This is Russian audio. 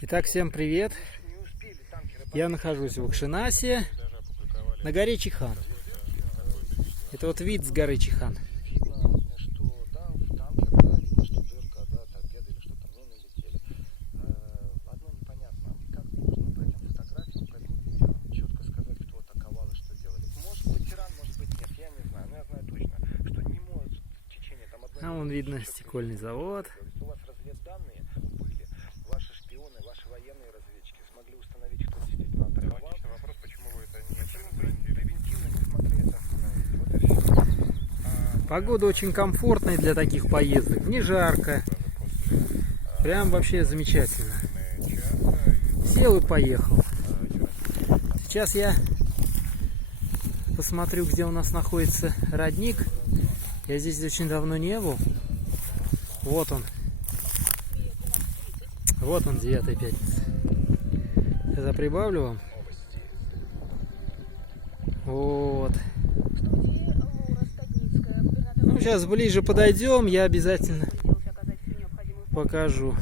Итак, всем привет! Я нахожусь в Акшенасе на горе Чихан. Это вот вид с горы Чихан. А вон видно стекольный завод. У вас разведданные были, ваши шпионы, ваши военные разведчики смогли установить, кто действительно атаковал. Логичный вопрос, почему вы это не превентивно не смогли это остановить? Вот и все. Погода очень комфортная для таких поездок, не жарко. Прям вообще замечательно. Сел и поехал. Сейчас я посмотрю, где у нас находится родник. Я здесь очень давно не был. Вот он. Вот он, 9-я пятница. Сейчас я прибавлю вам. Вот. Ну, сейчас ближе подойдем, я обязательно покажу.